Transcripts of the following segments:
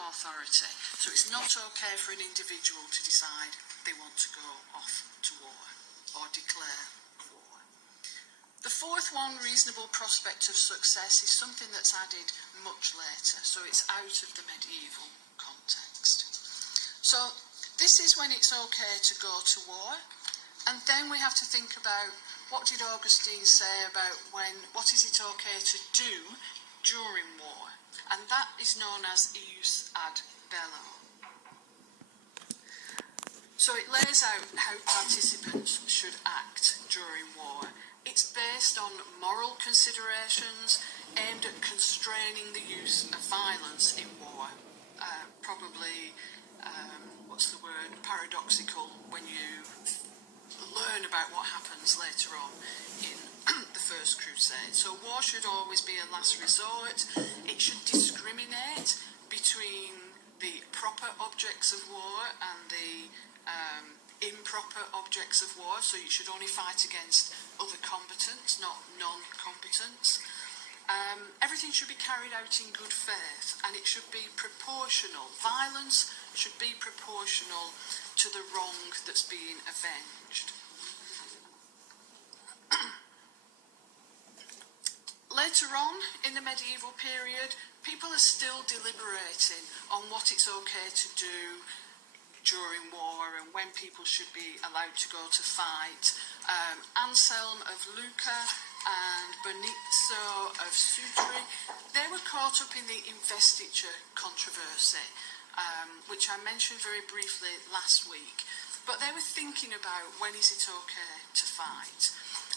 authority. So it's not okay for an individual to decide they want to go off to war or declare war. The fourth one, reasonable prospect of success, is something that's added much later, so it's out of the medieval context. So this is when it's okay to go to war, and then we have to think about what did Augustine say about what is it okay to do during war, and that is known as ius ad bello. So it lays out how participants should act during war. It's based on moral considerations aimed at constraining the use of violence in war. Probably, paradoxical when you learn about what happens later on in the First Crusade. So war should always be a last resort. It should discriminate between the proper objects of war and the improper objects of war, so you should only fight against other combatants, not non-combatants. Everything should be carried out in good faith, and it should be proportional. Violence should be proportional to the wrong that's being avenged. Later on in the medieval period, people are still deliberating on what it's okay to do during war and when people should be allowed to go to fight. Anselm of Lucca and Bonizzo of Sutri, they were caught up in the investiture controversy, which I mentioned very briefly last week. But they were thinking about when is it okay to fight.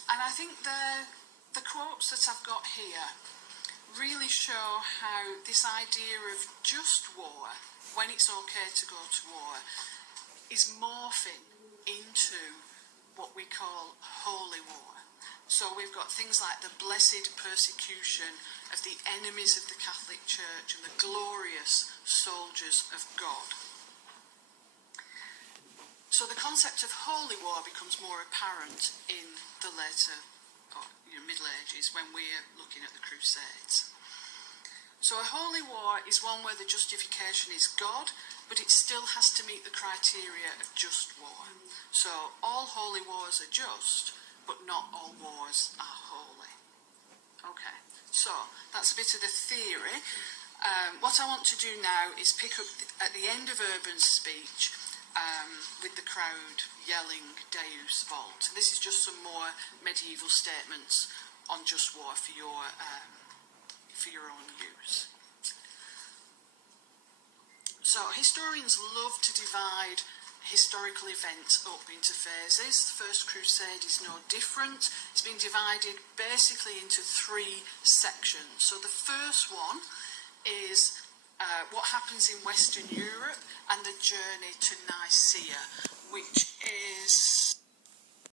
And I think the quotes that I've got here really show how this idea of just war, when it's okay to go to war, is morphing into what we call holy war. So we've got things like the blessed persecution of the enemies of the Catholic Church and the glorious soldiers of God. So the concept of holy war becomes more apparent in the later Middle Ages when we're looking at the Crusades. So a holy war is one where the justification is God, but it still has to meet the criteria of just war. So all holy wars are just, but not all wars are holy. Okay, so that's a bit of the theory. What I want to do now is pick up at the end of Urban's speech with the crowd yelling Deus Vult. And this is just some more medieval statements on just war for your own use. So historians love to divide historical events up into phases. The First Crusade is no different. It's been divided basically into three sections. So the first one is what happens in Western Europe and the journey to Nicaea, which is